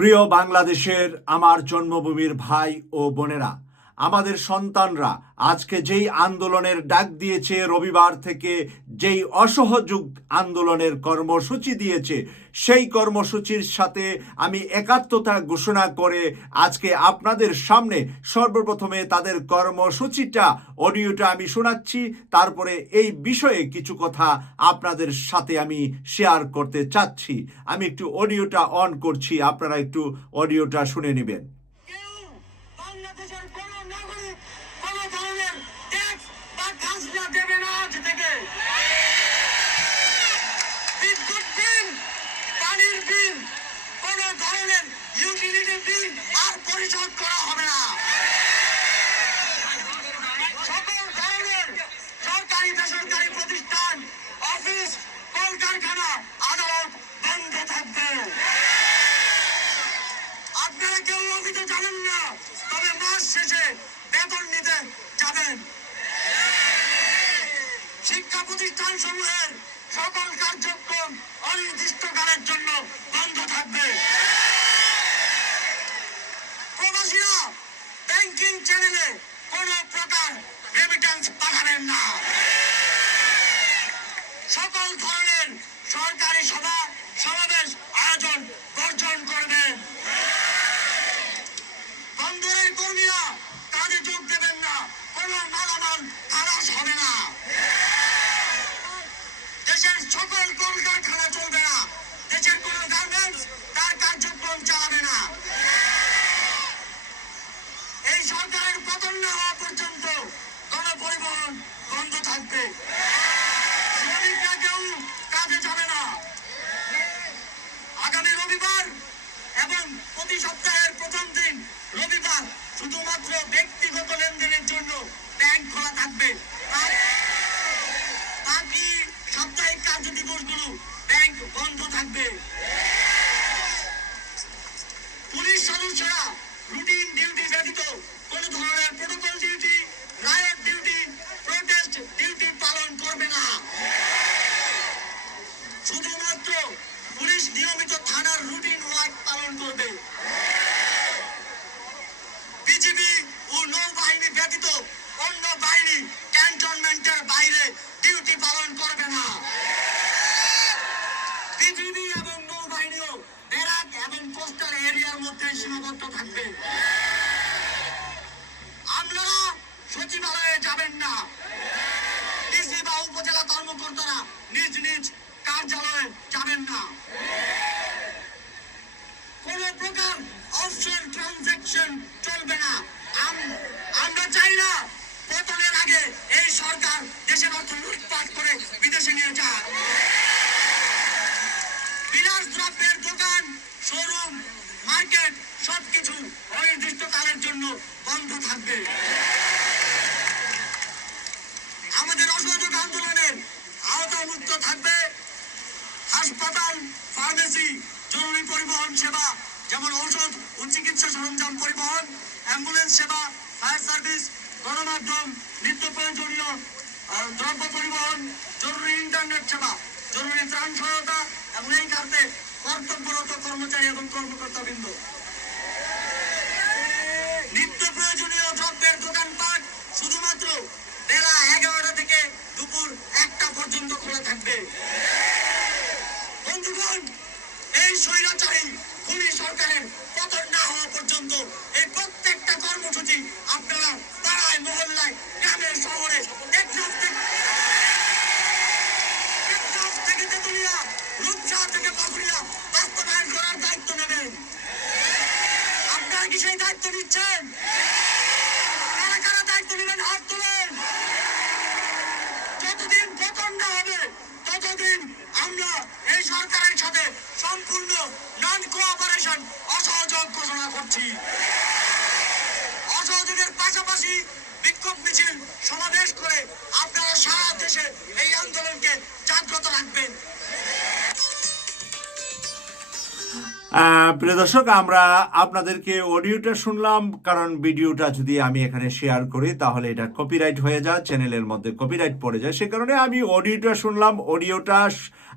প্রিয় বাংলাদেশের আমার জন্মভূমির ভাই ও বোনেরা আমাদের সন্তানরা আজকে যেই আন্দোলনের ডাক দিয়েছে রবিবার থেকে, যেই অসহযোগ আন্দোলনের কর্মসূচি দিয়েছে, সেই কর্মসূচির সাথে আমি একাত্মতা ঘোষণা করে আজকে আপনাদের সামনে সর্বপ্রথমে তাদের কর্মসূচিটা, অডিওটা আমি শোনাচ্ছি। তারপরে এই বিষয়ে কিছু কথা আপনাদের সাথে আমি শেয়ার করতে চাচ্ছি। আমি একটু অডিওটা অন করছি, আপনারা একটু অডিওটা শুনে নেবেন কেউ বাংলাদেশের কোন নাগরিক কোন ধরনের ট্যাক্স বা খাজনা দেবে না আজ থেকে বিদ্যুৎ বিল পানির বিল আর পরিশোধ করা হবে না। সকল ধরনের সরকারি, বেসরকারি প্রতিষ্ঠান, অফিস, কলকারখানা, আদালত বন্ধ থাকবে। আপনারা কেউ অফিসে যাবেন না, তবে মাস শেষে বেতন নিতে যাবেন। শিক্ষা প্রতিষ্ঠান সমূহের সকল কার্যক্রম অনির্দিষ্টকালের জন্য বন্ধ থাকবে প্রবাসীরা ব্যাংকিং চ্যানেলে কোনো প্রকার রেমিটেন্স পাঠাবেন না সকল ধরনের সরকারি সভা সমাবেশ আয়োজন বর্জন করবেন বন্দরের কর্মীরা কাজে যোগ দেবেন না কোনো মালামাল খালাস হবে না দেশের সকল কলকারখানা চলবে না দেশের কোন গার্মেন্টস তার কার্যক্রম চালাবে না এই সরকারের পতন না হওয়া পর্যন্ত গণপরিবহন বন্ধ থাকবে শ্রমিকরা কেউ কাজে যাবে না আগামী রবিবার এবং প্রতি সপ্তাহের প্রথম দিন, রবিবার, শুধুমাত্র ব্যক্তিগত লেনদেনের জন্য ব্যাংক খোলা থাকবে। বাকি সাপ্তাহিক কার্য দিবসগুলো ব্যাংক বন্ধ থাকবে পুলিশ সদস্যরা রুটিন ডিউটি ব্যতীত কোন ধরনের protocol duty riot duty protest duty পালন করবে না শুধুমাত্র পুলিশ নিয়মিত থানার রুটিন ওয়ার্ক পালন করবে। বিজিবি ও নৌবাহিনী ব্যতীত অন্য বাহিনী ক্যান্টনমেন্টের বাইরে ডিউটি পালন করবে না। বিজিবি এবং নৌবাহিনীও ব্যারাক এবং কোস্টাল এরিয়ার মধ্যে সীমাবদ্ধ থাকবে। আপনারা সচিবালয়ে যাবেন না। ডিসি বা উপজেলা কর্মকর্তারা নিজ নিজ কার্যালয়ে যাবেন না কোন প্রকার অফশোর ট্রানজাকশন চলবে না আম- আমরা চাই না পতনের আগে এই সরকার দেশের অর্থ লুটপাট করে বিদেশে নিয়ে যাক বিলাস দ্রব্যের দোকান শোরুম মার্কেট সবকিছু অনির্দিষ্টকালের জন্য বন্ধ থাকবে। আমাদের অসহযোগ আন্দোলনের আওতামুক্ত থাকবে। হাসপাতাল ফার্মেসি জরুরি পরিবহন সেবা, যেমন ঔষধ ও চিকিৎসা সরঞ্জাম পরিবহন অ্যাম্বুলেন্স সেবা ফায়ার সার্ভিস গণমাধ্যম, নিত্য প্রয়োজনীয় দ্রব্য পরিবহন, জরুরি ইন্টারনেট সেবা, জরুরি ত্রাণ সহায়তা এবং এই খাতে কর্তব্যরত কর্মচারী এবং কর্মকর্তা বৃন্দ নিত্য প্রয়োজনীয় দ্রব্যের দোকানপাট শুধুমাত্র বেলা এগারোটা থেকে দুপুর একটা পর্যন্ত খোলা থাকবে। বন্ধুগণ, এই স্বৈরাচারী খুনি সরকারের পতন না হওয়া পর্যন্ত এই প্রত্যেকটা কর্মসূচি আপনারা পাড়ায়, মহল্লায় গ্রামে শহরে, টেকনাফ থেকে টেকনাফ রূপসা থেকে পাকুড়িয়া বাস্তবায়ন করার দায়িত্ব নেবেন। আপনারা কি সেই দায়িত্ব নিচ্ছেন? কারা কারা দায়িত্ব নেবেন হাত তুলেন। যতদিন পতন হবে, ততদিন আমরা এই সরকারের সাথে সম্পূর্ণ নন কোঅপারেশন অসহযোগ ঘোষণা করছি। অসহযোগের পাশাপাশি বিক্ষোভ মিছিল সমাবেশ করে আপনারা সারা দেশে এই আন্দোলনকে জাগ্রত রাখবেন। প্রিয় দর্শক, আমরা আপনাদেরকে অডিওটা শুনলাম, কারণ ভিডিওটা যদি আমি এখানে শেয়ার করি, তাহলে এটা কপিরাইট হয়ে যায় চ্যানেলের মধ্যে কপিরাইট পড়ে যায়। সে কারণে আমি অডিওটা শুনলাম, অডিওটা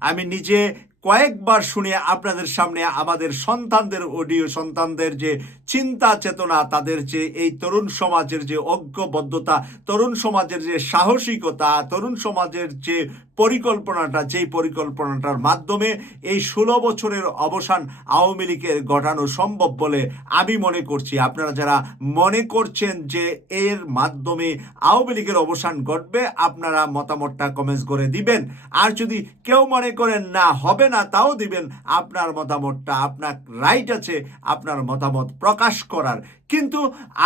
আমি নিজে কয়েকবার শুনে আপনাদের সামনে আমাদের সন্তানদের অডিও, সন্তানদের যে চিন্তা চেতনা, তাদের যে এই তরুণ সমাজের যে অজ্ঞবদ্ধতা তরুণ সমাজের যে সাহসিকতা, তরুণ সমাজের যে পরিকল্পনাটা, যেই পরিকল্পনাটার মাধ্যমে এই ষোলো বছরের অবসান আওয়ামী লীগের ঘটানো সম্ভব বলে আমি মনে করছি। আপনারা যারা মনে করছেন যে এর মাধ্যমে আওয়ামী লীগের অবসান ঘটবে, আপনারা মতামতটা কমেন্টস করে দিবেন। আর যদি কেউ মনে করেন না, হবে না, তাও দিবেন। আপনার মতামতটা, আপনার রাইট আছে, আপনার মতামত প্রকাশ করার। কিন্তু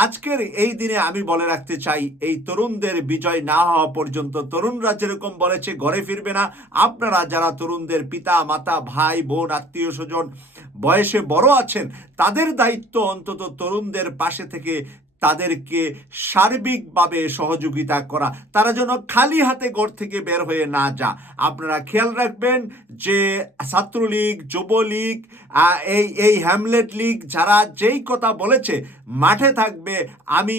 আজকের এই দিনে আমি বলে রাখতে চাই, এই তরুণদের বিজয় না হওয়া পর্যন্ত তরুণরা যেরকম বলেছে, ঘরে ফিরবে না। আপনারা যারা তরুণদের পিতা, মাতা, ভাই, বোন, আত্মীয় স্বজন বয়সে বড় আছেন, তাদের দায়িত্ব অন্তত তরুণদের পাশে থেকে তাদেরকে সার্বিকভাবে সহযোগিতা করা। তারা যেন খালি হাতে ঘর থেকে বের হয়ে না যা আপনারা খেয়াল রাখবেন যে ছাত্রলীগ, যুবলীগ এই এই হ্যামলেট লীগ যারা যেই কথা বলেছে, মাঠে থাকবে। আমি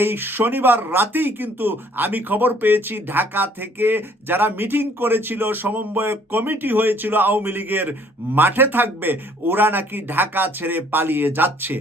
এই শনিবার রাতেই কিন্তু আমি খবর পেয়েছি ঢাকা থেকে। যারা মিটিং করেছিল সমন্বয় কমিটি হয়েছিল আওয়ামী লীগের, মাঠে থাকবে। ওরা নাকি ঢাকা ছেড়ে পালিয়ে যাচ্ছে।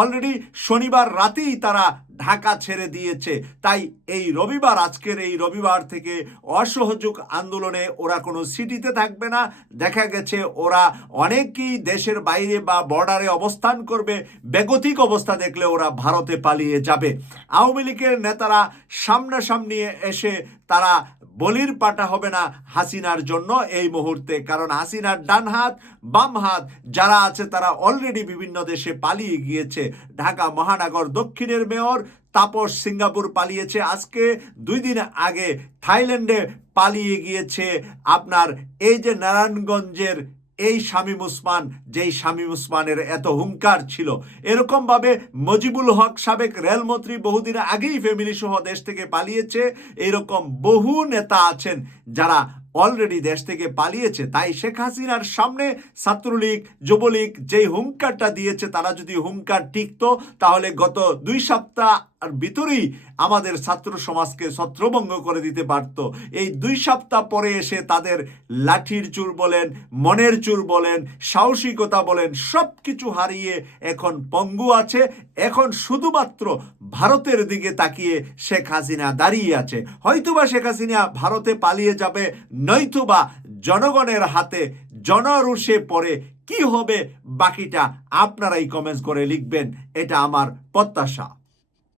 অলরেডি শনিবার রাতেই তারা ঢাকা ছেড়ে দিয়েছে। তাই এই রবিবার, আজকের এই রবিবার থেকে অসহযোগ আন্দোলনে ওরা কোনো সিটিতে থাকবে না। দেখা গেছে ওরা অনেকেই দেশের বাইরে বা বর্ডারে অবস্থান করবে। বেগতিক অবস্থা দেখলে ওরা ভারতে পালিয়ে যাবে। আওয়ামী লীগের নেতারা সামনাসামনি এসে তারা বলির পাটা হবে না হাসিনার জন্য এই মুহূর্তে। কারণ হাসিনার ডান হাত, বাম হাত যারা আছে তারা অলরেডি বিভিন্ন দেশে পালিয়ে গিয়েছে। ঢাকা, মহানগর, দক্ষিণের মেয়র তাপস সিঙ্গাপুর পালিয়েছে। আজকে দুই দিন আগে থাইল্যান্ডে পালিয়ে গিয়েছে আপনার এই যে নারায়ণগঞ্জের এই শামীম উসমান, যেই শামীম উসমানের এত হুঙ্কার ছিল। এরকমভাবে মজিবুল হক সাবেক রেলমন্ত্রী বহুদিন আগেই ফ্যামিলি সহ দেশ থেকে পালিয়েছে। এরকম বহু নেতা আছেন যারা অলরেডি দেশ থেকে পালিয়েছে। তাই শেখ হাসিনার সামনে ছাত্রলীগ, যুবলীগ যেই হুঙ্কারটা দিয়েছে, তারা যদি হুঙ্কার টিকতো, তাহলে গত দুই সপ্তাহ ভিতরেই আমাদের ছাত্র সমাজকে ছত্রভঙ্গ করে দিতে পারত। এই দুই সপ্তাহ পরে এসে তাদের লাঠির চুর বলেন, মনের চুর বলেন, সাহসিকতা বলেন সব কিছু হারিয়ে এখন পঙ্গু আছে। এখন শুধুমাত্র ভারতের দিকে তাকিয়ে শেখ হাসিনা দাঁড়িয়ে আছে। হয়তোবা শেখ হাসিনা ভারতে পালিয়ে যাবে, নয়তোবা জনগণের হাতে জনরুষে পড়ে কি হবে, বাকিটা আপনারাই কমেন্টস করে লিখবেন। এটা আমার প্রত্যাশা।